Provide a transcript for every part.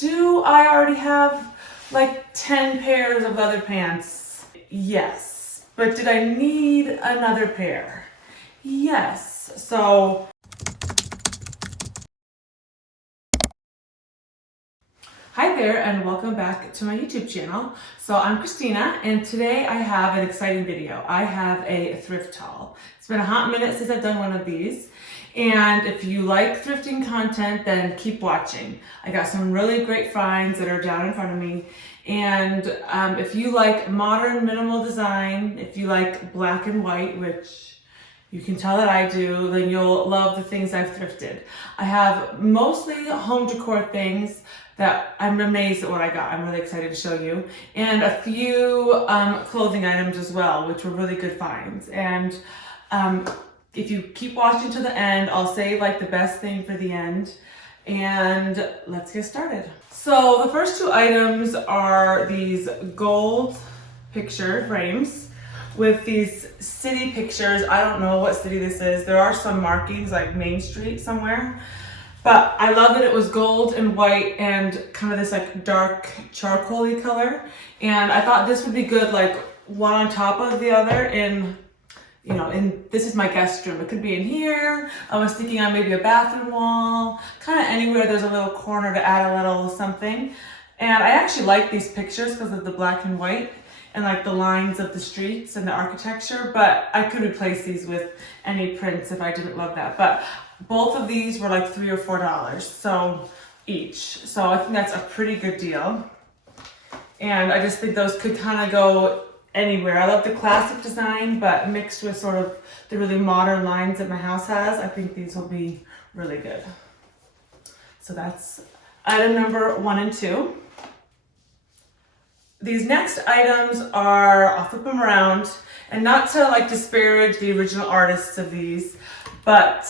Do I already have like 10 pairs of leather pants? Yes. But did I need another pair? Yes. So hi there and welcome back to my YouTube channel. So I'm Christina and today I have an exciting video. I have a thrift haul. It's been a hot minute since I've done one of these. And if you like thrifting content, then keep watching. I got some really great finds that are down in front of me. And if you like modern minimal design, if you like black and white, which you can tell that I do, then you'll love the things I've thrifted. I have mostly home decor things that I'm amazed at what I got. I'm really excited to show you. And a few clothing items as well, which were really good finds. And if you keep watching to the end, I'll save like the best thing for the end. And let's get started. So the first two items are these gold picture frames with these city pictures. I don't know what city this is. There are some markings like Main Street somewhere. But I love that it was gold and white and kind of this like dark charcoal-y color. And I thought this would be good like one on top of the other in, you know, this is my guest room. It could be in here. I was thinking on maybe a bathroom wall, kind of anywhere there's a little corner to add a little something. And I actually like these pictures because of the black and white and like the lines of the streets and the architecture, but I could replace these with any prints if I didn't love that. But both of these were like $3 or $4 so each. So I think that's a pretty good deal. And I just think those could kind of go anywhere. I love the classic design, but mixed with sort of the really modern lines that my house has, I think these will be really good. So that's item number 1 and 2. These next items are, I'll flip them around, and not to like disparage the original artists of these, but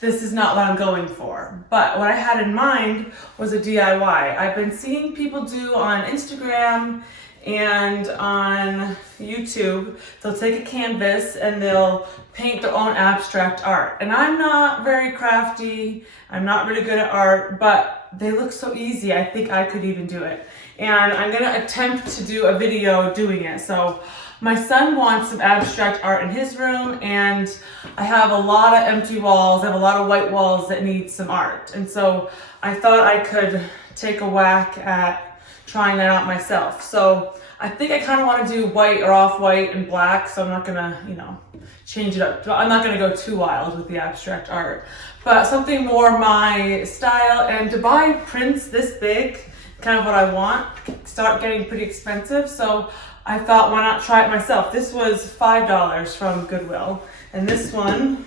this is not what I'm going for. But what I had in mind was a DIY. I've been seeing people do on Instagram and on YouTube, they'll take a canvas and they'll paint their own abstract art. And I'm not very crafty, I'm not really good at art, but they look so easy. I think I could even do it. And I'm gonna attempt to do a video doing it. So my son wants some abstract art in his room, and I have a lot of empty walls. I have a lot of white walls that need some art. And so I thought I could take a whack at trying that out myself. So I think I kind of want to do white or off-white and black, so I'm not gonna, you know, change it up. I'm not gonna go too wild with the abstract art, but something more my style. And to buy prints this big, kind of what I want, start getting pretty expensive. So I thought, why not try it myself? This was $5 from Goodwill, and this one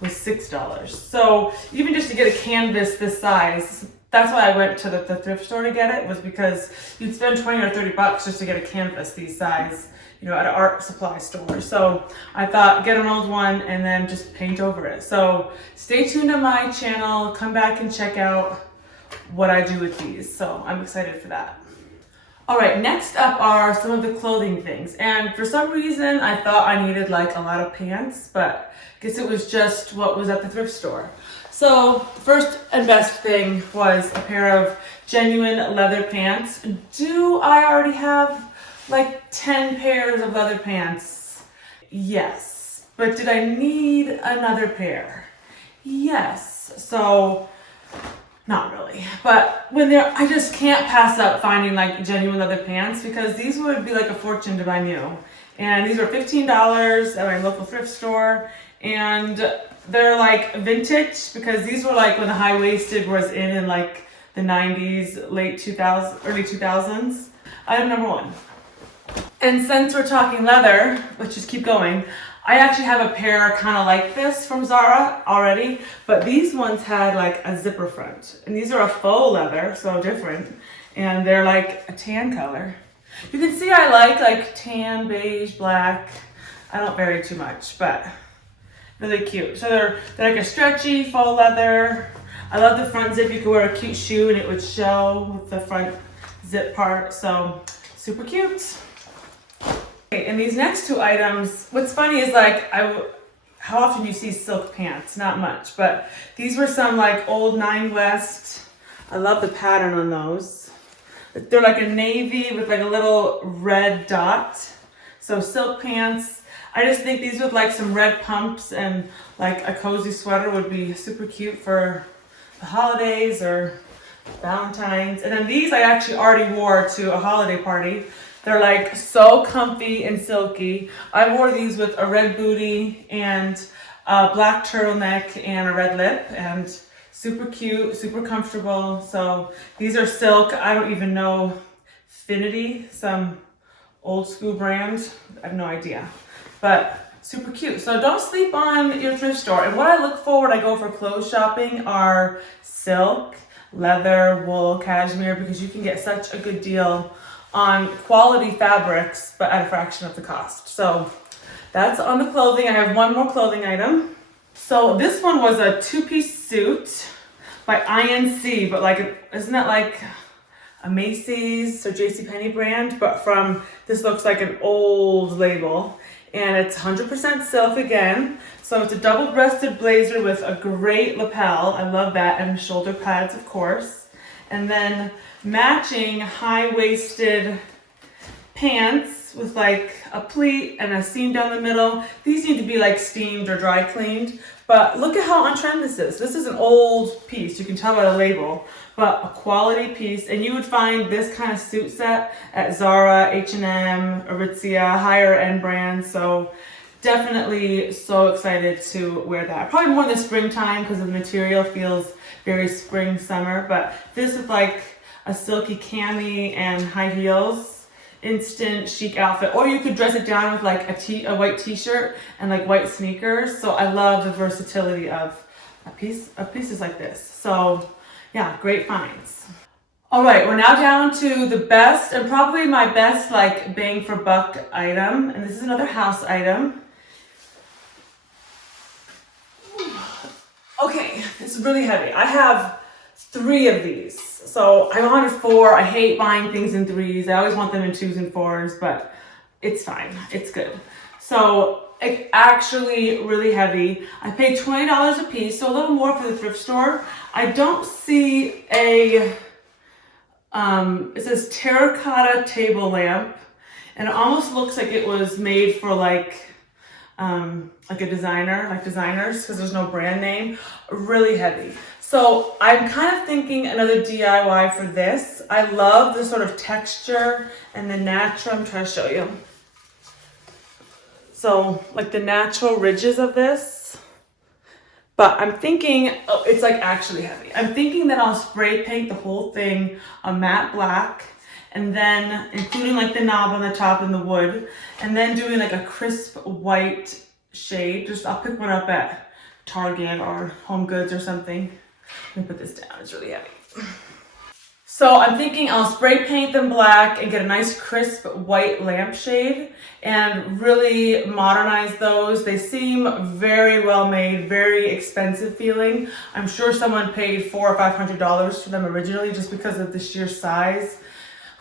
was $6. So even just to get a canvas this size, that's why I went to the thrift store to get it, was because you'd spend 20 or 30 bucks just to get a canvas these size, you know, at an art supply store. So I thought, get an old one and then just paint over it. So stay tuned to my channel, come back and check out what I do with these. So I'm excited for that. All right, next up are some of the clothing things. And for some reason, I thought I needed like a lot of pants, but I guess it was just what was at the thrift store. So first and best thing was a pair of genuine leather pants. Do I already have like 10 pairs of leather pants? Yes. But did I need another pair? Yes. So not really, but I just can't pass up finding like genuine leather pants, because these would be like a fortune to buy new. And these were $15 at my local thrift store, and they're like vintage, because these were like when the high-waisted was in like the 90s, late 2000s, early 2000s. Item number 1. And since we're talking leather, let's just keep going. I actually have a pair kind of like this from Zara already, but these ones had like a zipper front. And these are a faux leather, so different. And they're like a tan color. You can see I like tan, beige, black. I don't vary too much, but really cute. So they're like a stretchy faux leather. I love the front zip. You could wear a cute shoe and it would show with the front zip part. So super cute. And these next two items, what's funny is like, how often do you see silk pants? Not much, but these were some like old Nine West I love the pattern on those. They're like a navy with like a little red dot. So silk pants. I just think these with like some red pumps and like a cozy sweater would be super cute for the holidays or Valentine's. And then these I actually already wore to a holiday party. They're like so comfy and silky. I wore these with a red bootie and a black turtleneck and a red lip, and super cute, super comfortable. So these are silk. I don't even know, Finity, some old school brand. I have no idea, but super cute. So don't sleep on your thrift store. And what I look for when I go for clothes shopping are silk, leather, wool, cashmere, because you can get such a good deal on quality fabrics, but at a fraction of the cost. So that's on the clothing. I have one more clothing item. So this one was a two-piece suit by INC, but like, isn't that like a Macy's or JCPenney brand? But this looks like an old label. And it's 100% silk again. So it's a double-breasted blazer with a great lapel. I love that. And shoulder pads, of course. And then matching high-waisted pants with like a pleat and a seam down the middle. These need to be like steamed or dry cleaned. But look at how on trend this is. This is an old piece. You can tell by the label, but a quality piece. And you would find this kind of suit set at Zara, H&M, Aritzia, higher end brands. So definitely so excited to wear that. Probably more in the springtime because the material feels very spring, summer. But this is like a silky cami and high heels. Instant chic outfit, or you could dress it down with like a white t-shirt and like white sneakers. So I love the versatility of pieces like this. So yeah, great finds. All right, we're now down to the best and probably my best like bang for buck item, and this is another house item. Okay, it's really heavy. I have 3 of these. So I wanted 4. I hate buying things in 3s. I always want them in 2s and 4s, but it's fine. It's good. So it's actually really heavy. I paid $20 a piece, so a little more for the thrift store. I don't see it says terracotta table lamp, and it almost looks like it was made for like a designer, like designers, because there's no brand name. Really heavy. So I'm kind of thinking another DIY for this. I love the sort of texture and the natural, I'm trying to show you. So like the natural ridges of this, but I'm thinking, oh, it's like actually heavy. I'm thinking that I'll spray paint the whole thing a matte black, and then including like the knob on the top and the wood, and then doing like a crisp white shade. I'll pick one up at Target or Home Goods or something. Let me put this down, it's really heavy. So I'm thinking I'll spray paint them black and get a nice crisp white lampshade and really modernize those. They seem very well made, very expensive feeling. I'm sure someone paid $400 or $500 for them originally just because of the sheer size.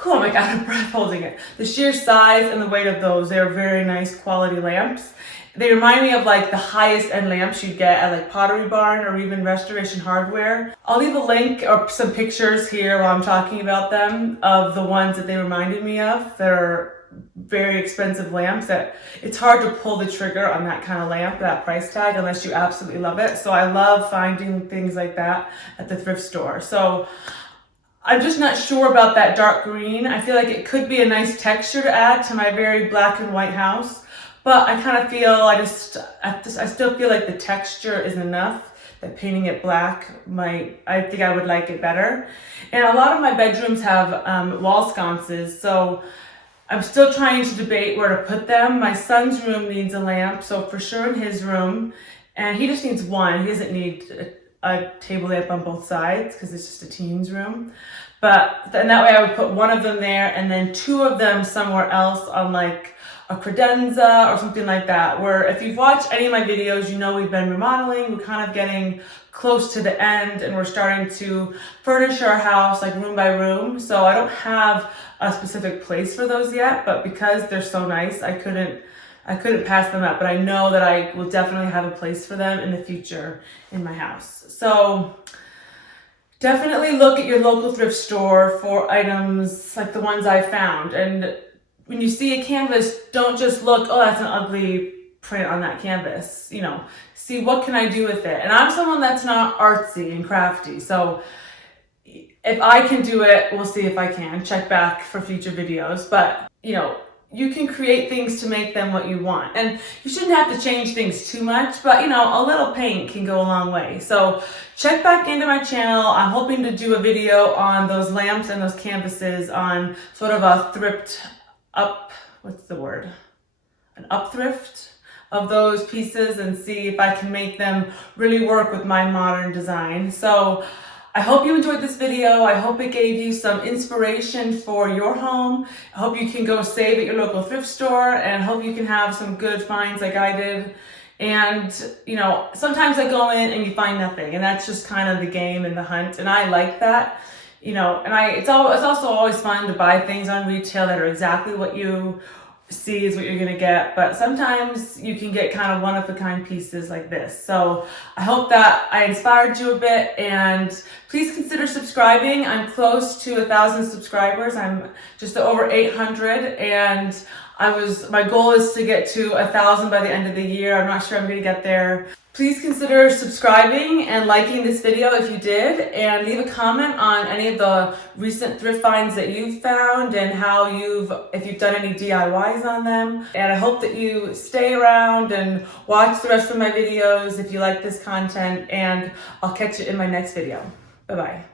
Oh my God, out of breath holding it. The sheer size and the weight of those, they're very nice quality lamps. They remind me of like the highest end lamps you'd get at like Pottery Barn or even Restoration Hardware. I'll leave a link or some pictures here while I'm talking about them of the ones that they reminded me of. They're very expensive lamps that it's hard to pull the trigger on that kind of lamp, that price tag, unless you absolutely love it. So I love finding things like that at the thrift store. So I'm just not sure about that dark green. I feel like it could be a nice texture to add to my very black and white house. But I kind of feel, I still feel like the texture isn't enough, that painting it black I think I would like it better. And a lot of my bedrooms have wall sconces, so I'm still trying to debate where to put them. My son's room needs a lamp, so for sure in his room, and he just needs one. He doesn't need a table lamp on both sides because it's just a teen's room. And that way I would put one of them there and then 2 of them somewhere else on like a credenza or something like that, where if you've watched any of my videos, you know we've been remodeling. We're kind of getting close to the end and we're starting to furnish our house like room by room. So I don't have a specific place for those yet, but because they're so nice, I couldn't pass them up. But I know that I will definitely have a place for them in the future in my house. So definitely look at your local thrift store for items like the ones I found. And when you see a canvas, don't just look, oh, that's an ugly print on that canvas. You know, see what can I do with it. And I'm someone that's not artsy and crafty. So if I can do it, we'll see if I can. Check back for future videos. But, you know, you can create things to make them what you want. And you shouldn't have to change things too much, but you know, a little paint can go a long way. So check back into my channel. I'm hoping to do a video on those lamps and those canvases on sort of a thrift an up thrift of those pieces, and see if I can make them really work with my modern design. So I hope you enjoyed this video. I hope it gave you some inspiration for your home. I hope you can go save at your local thrift store, and hope you can have some good finds like I did. And, you know, sometimes I go in and you find nothing, and that's just kind of the game and the hunt, and I like that. You know, and it's also always fun to buy things on retail that are exactly what you see is what you're gonna get, but sometimes you can get kind of one-of-a-kind pieces like this. So I hope that I inspired you a bit, and please consider subscribing. I'm close to 1,000 subscribers. I'm just over 800, and my goal is to get to 1,000 by the end of the year. I'm not sure I'm gonna get there. Please consider subscribing and liking this video if you did, and leave a comment on any of the recent thrift finds that you've found and if you've done any DIYs on them. And I hope that you stay around and watch the rest of my videos if you like this content, and I'll catch you in my next video. Bye-bye.